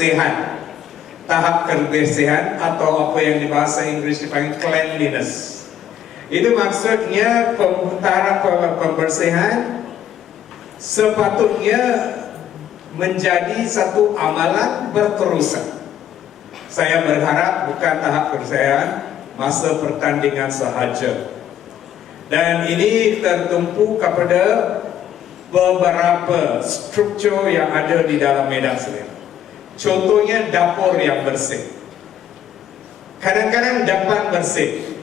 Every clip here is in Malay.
kebersihan. Tahap kebersihan atau apa yang di bahasa Inggris dipanggil cleanliness. Itu maksudnya tahap pembersihan sepatutnya menjadi satu amalan berterusan. Saya berharap bukan tahap kebersihan masa pertandingan sahaja. Dan ini tertumpu kepada beberapa struktur yang ada di dalam medan selera. Contohnya dapur yang bersih. Kadang-kadang dapat bersih.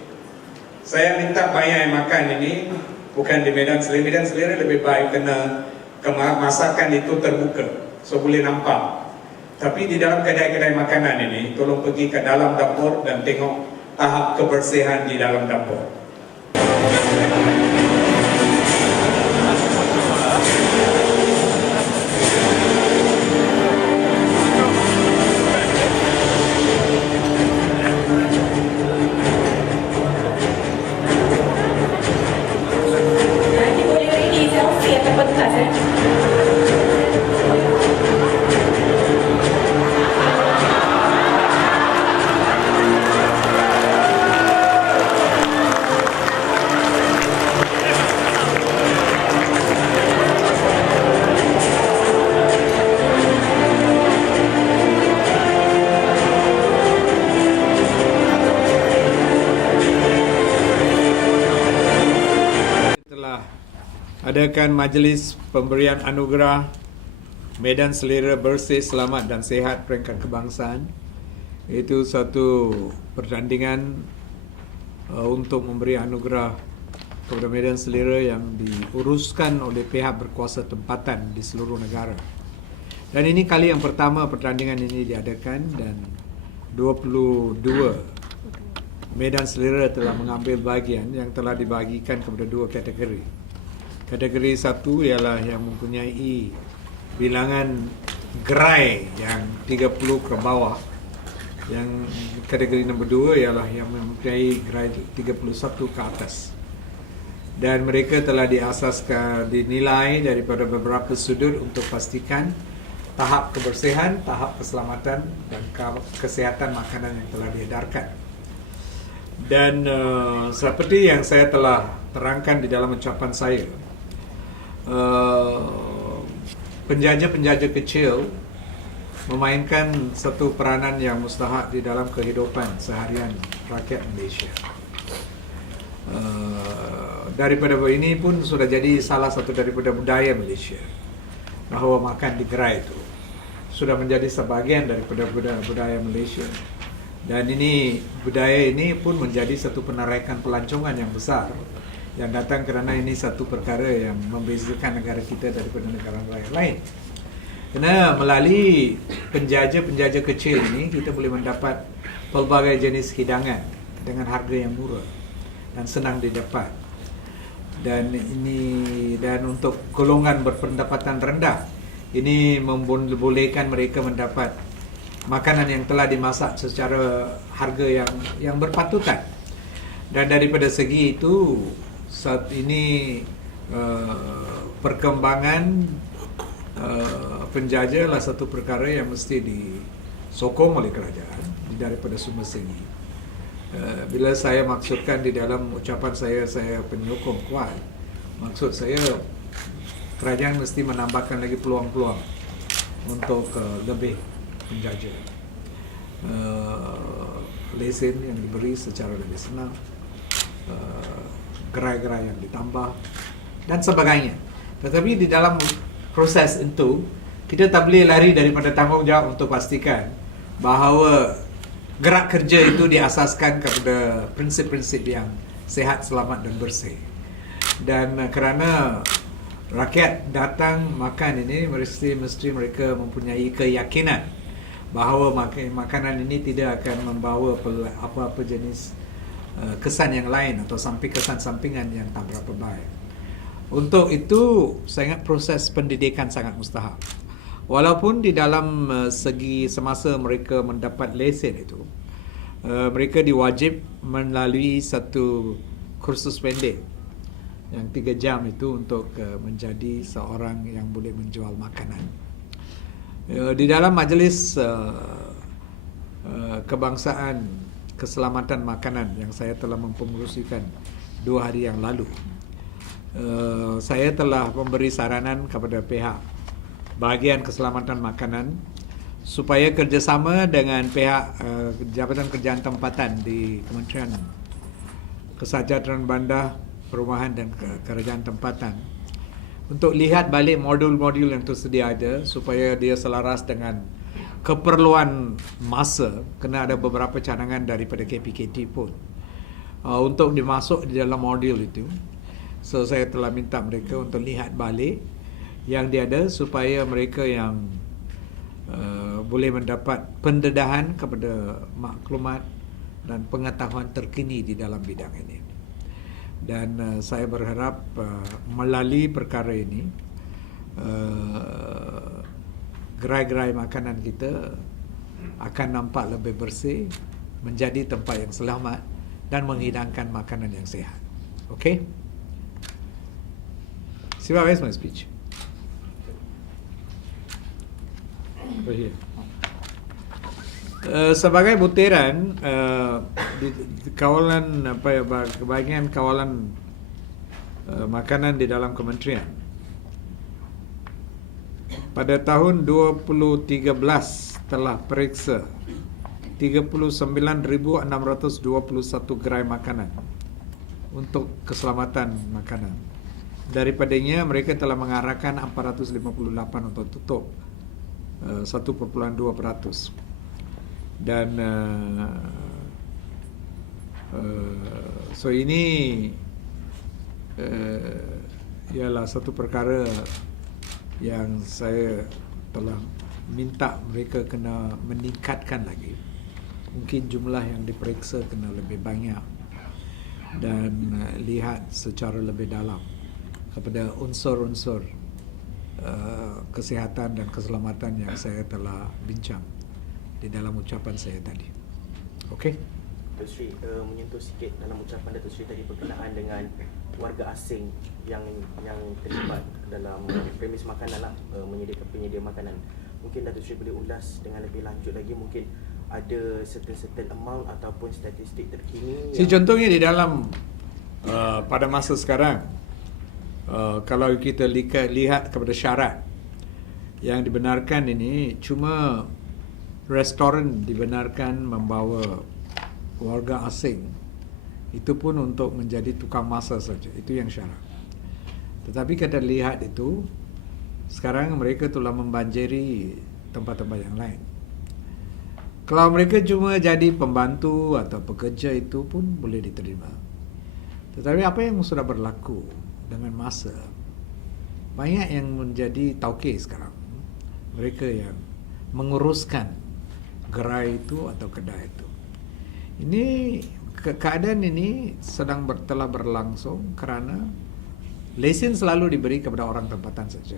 Saya minta banyak yang makan ini bukan di medan selera. Medan selera lebih baik kena masakan itu terbuka, so boleh nampak. Tapi di dalam kedai-kedai makanan ini, tolong pergi ke dalam dapur dan tengok tahap kebersihan di dalam dapur. Adakan majlis pemberian anugerah Medan Selera Bersih, Selamat dan Sehat Peringkat Kebangsaan. Itu satu pertandingan untuk memberi anugerah kepada Medan Selera yang diuruskan oleh pihak berkuasa tempatan di seluruh negara. Dan ini kali yang pertama pertandingan ini diadakan dan 22 Medan Selera telah mengambil bahagian yang telah dibagikan kepada dua kategori. Kategori satu ialah yang mempunyai bilangan gerai yang 30 ke bawah. Yang kategori nombor 2 ialah yang mempunyai gerai 31 ke atas. Dan mereka telah diasaskan, dinilai daripada beberapa sudut untuk pastikan tahap kebersihan, tahap keselamatan dan kesihatan makanan yang telah diedarkan. Dan seperti yang saya telah terangkan di dalam ucapan saya, penjajah-penjajah kecil memainkan satu peranan yang mustahak di dalam kehidupan seharian rakyat Malaysia. Daripada ini pun sudah jadi salah satu daripada budaya Malaysia, bahawa makan di gerai itu sudah menjadi sebahagian daripada budaya Malaysia. Dan ini budaya ini pun menjadi satu penarikan pelancongan yang besar yang datang kerana ini satu perkara yang membezakan negara kita daripada negara lain. Kerana melalui penjajah-penjajah kecil ini kita boleh mendapat pelbagai jenis hidangan dengan harga yang murah dan senang didapat. Dan untuk golongan berpendapatan rendah, ini membolehkan mereka mendapat makanan yang telah dimasak secara harga yang berpatutan. Dan daripada segi itu, saat ini perkembangan penjajah adalah satu perkara yang mesti disokong oleh kerajaan daripada semua segi. Bila saya maksudkan di dalam ucapan saya penyokong kuat, maksud saya kerajaan mesti menambahkan lagi peluang-peluang untuk lebih penjajah. Lesen yang diberi secara lebih senang, gerai-gerai yang ditambah dan sebagainya. Tetapi di dalam proses itu kita tak boleh lari daripada tanggungjawab untuk pastikan bahawa gerak kerja itu diasaskan kepada prinsip-prinsip yang sehat, selamat dan bersih. Dan kerana rakyat datang makan ini, mesti mereka mempunyai keyakinan bahawa makanan ini tidak akan membawa apa-apa jenis kesan yang lain atau kesan sampingan yang tak berapa baik. Untuk itu, saya ingat proses pendidikan sangat mustahak. Walaupun di dalam segi semasa mereka mendapat lesen itu, mereka diwajib melalui satu kursus pendek yang 3 jam itu untuk menjadi seorang yang boleh menjual makanan. Di dalam majlis kebangsaan keselamatan makanan yang saya telah mempengerusikan 2 hari yang lalu, saya telah memberi saranan kepada pihak bahagian keselamatan makanan supaya kerjasama dengan pihak Jabatan Kerjaan Tempatan di Kementerian Kesejahteraan Bandar, Perumahan dan Kerajaan Tempatan untuk lihat balik modul-modul yang tersedia ada supaya dia selaras dengan keperluan masa, kena ada beberapa cadangan daripada KPKT pun untuk dimasuk di dalam modul itu. So saya telah minta mereka untuk lihat balik yang dia ada supaya mereka yang boleh mendapat pendedahan kepada maklumat dan pengetahuan terkini di dalam bidang ini. Dan saya berharap melalui perkara ini gerai-gerai makanan kita akan nampak lebih bersih, menjadi tempat yang selamat dan menghidangkan makanan yang sihat. Okay? Siva, where's my speech? Right here. Sebagai butiran di kawalan bahagian kawalan makanan di dalam kementerian, pada tahun 2013 telah periksa 39,621 gerai makanan untuk keselamatan makanan. Daripadanya mereka telah mengarahkan 458 untuk tutup 1,2%. Dan so ini ialah satu perkara yang saya telah minta mereka kena meningkatkan lagi. Mungkin jumlah yang diperiksa kena lebih banyak dan lihat secara lebih dalam kepada unsur-unsur kesihatan dan keselamatan yang saya telah bincang di dalam ucapan saya tadi. Okey? Datuk Seri, menyentuh sikit dalam ucapan Datuk Seri tadi berkenaan dengan warga asing yang terlibat dalam premis makanan lah, menyediakan penyedia makanan. Mungkin Datuk Seri boleh ulas dengan lebih lanjut lagi, mungkin ada certain amount ataupun statistik terkini. Contohnya di dalam pada masa sekarang, kalau kita lihat kepada syarat yang dibenarkan ini, cuma restoran dibenarkan membawa warga asing, itu pun untuk menjadi tukang masak saja. Itu yang syarat. Tetapi kita lihat itu, sekarang mereka telah membanjiri tempat-tempat yang lain. Kalau mereka cuma jadi pembantu atau pekerja, itu pun boleh diterima. Tetapi apa yang sudah berlaku dengan masa, banyak yang menjadi tauke sekarang. Mereka yang menguruskan gerai itu atau kedai itu. Ini keadaan ini telah berlangsung kerana lesen selalu diberi kepada orang tempatan saja.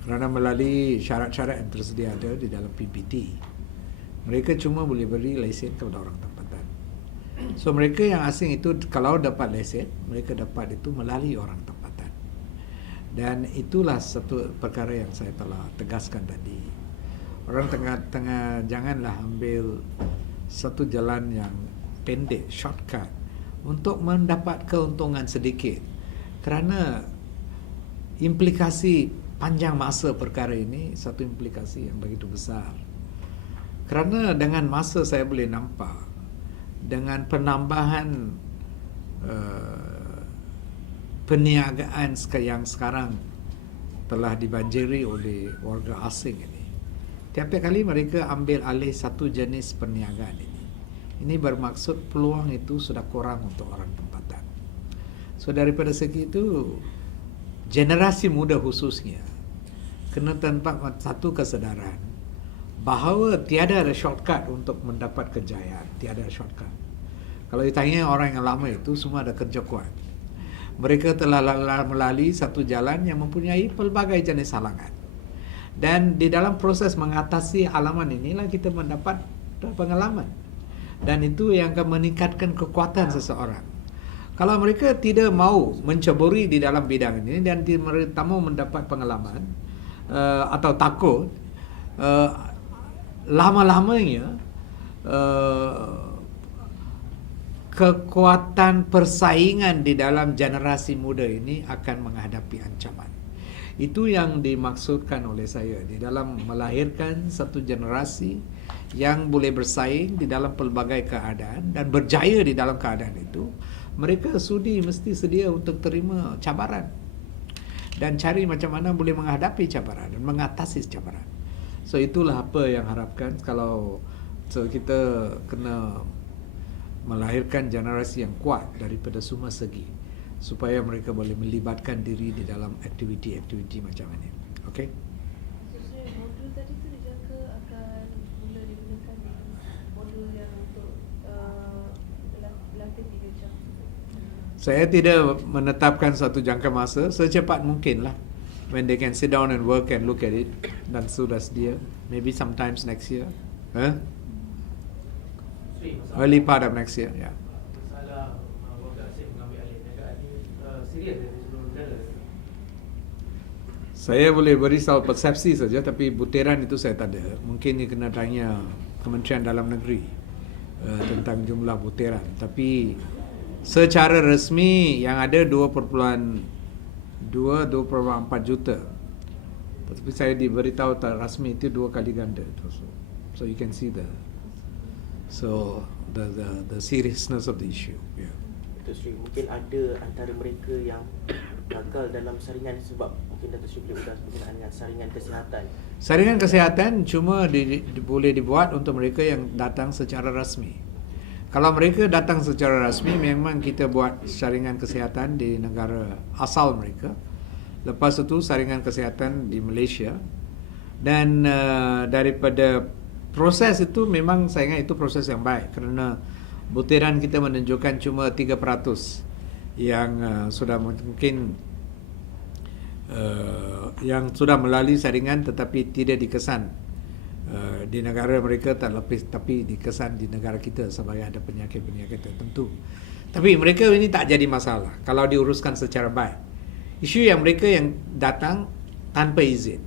Kerana melalui syarat-syarat yang tersedia ada di dalam PPT, mereka cuma boleh beri lesen kepada orang tempatan. So mereka yang asing itu kalau dapat lesen, mereka dapat itu melalui orang tempatan. Dan itulah satu perkara yang saya telah tegaskan tadi. Orang tengah janganlah ambil satu jalan yang pendek, shortcut, untuk mendapat keuntungan sedikit. Kerana implikasi panjang masa perkara ini satu implikasi yang begitu besar. Kerana dengan masa saya boleh nampak, dengan penambahan perniagaan yang sekarang telah dibanjiri oleh warga asing ini, tiap-tiap kali mereka ambil alih satu jenis perniagaan ini bermaksud peluang itu sudah kurang untuk orang tempatan. So daripada segi itu, generasi muda khususnya kena tempat satu kesedaran bahawa tiada ada shortcut untuk mendapat kejayaan. Tiada shortcut. Kalau ditanya orang yang lama itu, semua ada kerja kuat. Mereka telah melalui satu jalan yang mempunyai pelbagai jenis halangan. Dan di dalam proses mengatasi halaman inilah kita mendapat pengalaman. Dan itu yang akan meningkatkan kekuatan seseorang. Kalau mereka tidak mau menceburi di dalam bidang ini dan mereka mau mendapat pengalaman, atau takut, lama-lamanya kekuatan persaingan di dalam generasi muda ini akan menghadapi ancaman. Itu yang dimaksudkan oleh saya di dalam melahirkan satu generasi yang boleh bersaing di dalam pelbagai keadaan dan berjaya di dalam keadaan itu. Mereka mesti sedia untuk terima cabaran dan cari macam mana boleh menghadapi cabaran dan mengatasi cabaran. So itulah apa yang harapkan kalau kita kena melahirkan generasi yang kuat daripada semua segi supaya mereka boleh melibatkan diri di dalam aktiviti-aktiviti macam ini. Okey? Sebenarnya modul tadi tu dijangka akan mula digunakan di modul yang untuk latih 3 jam. Saya tidak menetapkan satu jangka masa, secepat mungkin lah. When they can sit down and work and look at it, dan sudah sedia. Maybe sometimes next year. Early part of next year, yeah. Masalah warga asing mengambil alih negara ini serius dari seluruh negara. Saya boleh beri soal persepsi saja, tapi butiran itu saya tak ada. Mungkin ni kena tanya Kementerian Dalam Negeri tentang jumlah butiran. Tapi secara resmi yang ada 2.4 juta. Tapi saya diberitahu tak rasmi itu 2 kali ganda. So you can see the seriousness of the issue. Yeah. Datuk Seri, mungkin ada antara mereka yang gagal dalam saringan sebab mungkin Datuk Seri boleh ulas berkenaan dengan saringan kesihatan. Saringan kesihatan cuma boleh dibuat untuk mereka yang datang secara rasmi. Kalau mereka datang secara rasmi, memang kita buat saringan kesihatan di negara asal mereka. Lepas itu saringan kesihatan di Malaysia. Dan daripada proses itu memang saya ingat itu proses yang baik kerana butiran kita menunjukkan cuma 3% yang sudah mungkin yang sudah melalui saringan tetapi tidak dikesan di negara mereka tak lebih, tapi dikesan di negara kita sebab ada penyakit-penyakit tertentu. Tapi mereka ini tak jadi masalah kalau diuruskan secara baik. Isu yang mereka yang datang tanpa izin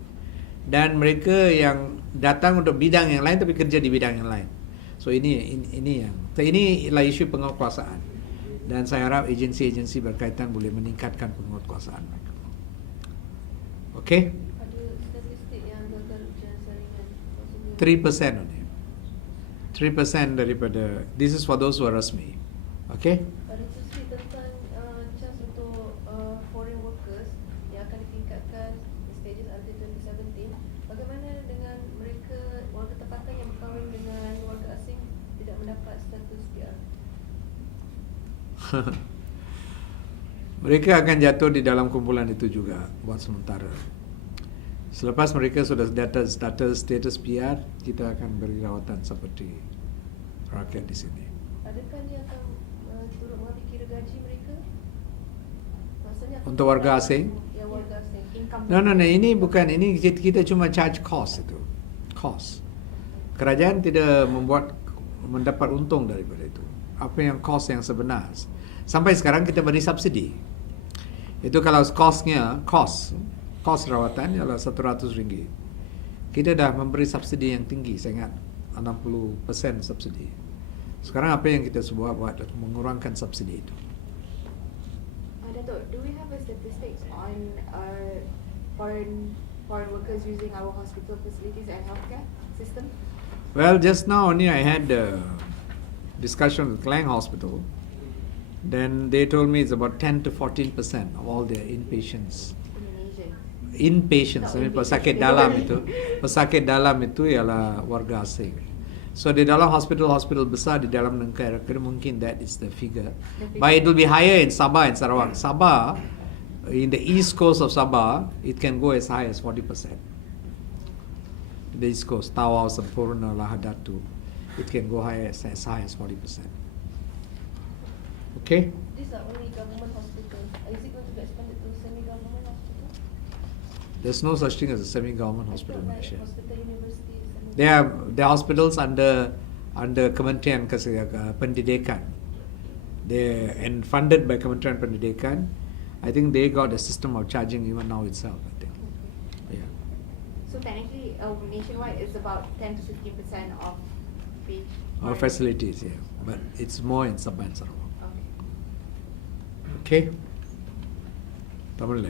dan mereka yang datang untuk bidang yang lain tapi kerja di bidang yang lain. So inilah isu penguatkuasaan. Dan saya harap agensi-agensi berkaitan boleh meningkatkan penguatkuasaan mereka. Okey? Ada statistik yang gagal ujian saringan. 3% only. 3% daripada, this is for those who are rasmi. Okay? Ada statistik tentang cas untuk foreign workers yang akan ditingkatkan stages until 2017. Bagaimana dengan mereka warga tempatan yang berkahwin dengan warga asing tidak mendapat status PR? Mereka akan jatuh di dalam kumpulan itu juga buat sementara. Selepas mereka sudah status PR, kita akan beri rawatan seperti rakyat di sini. Adakah dia akan turut mengambil kira gaji mereka? Maksudnya Untuk warga asing? Ya, warga asing. Income. No, ini bukan, ini kita cuma charge cost itu. Cost. Kerajaan tidak mendapat untung daripada itu. Apa yang cost yang sebenar. Sampai sekarang kita beri subsidi. Itu kalau cost rawatan ialah RM100. Kita dah memberi subsidi yang tinggi, saya ingat 60% subsidi. Sekarang apa yang kita buat untuk mengurangkan subsidi itu? Dato', do we have a statistics on foreign workers using our hospital facilities and healthcare system? Well, just now only I had a discussion with Klang Hospital. Then they told me it's about 10 to 14% of all their inpatients. Inpatients, pesakit dalam itu ialah warga asing. So di dalam hospital besar di dalam negara, mungkin that is the figure. But it will be higher in Sabah and Sarawak. Sabah, in the east coast of Sabah, it can go as high as 40%. The east coast, Tawau, Sempurna, Lahadatu, it can go as high as 40%. Okay? These are only government hospitals. Is it going to be expanded to semi-government hospital? There's no such thing as a semi-government hospital in Like Malaysia. hospital universities. They are hospitals under Kementerian Pendidikan. They and funded by Kementerian Pendidikan. I think they got a system of charging even now itself. I think. Yeah. So technically, nationwide is about 10 to 15% of the Our foreign- facilities, yeah. But it's more in Sabah and Sarawak. Okay. Okay? Tamil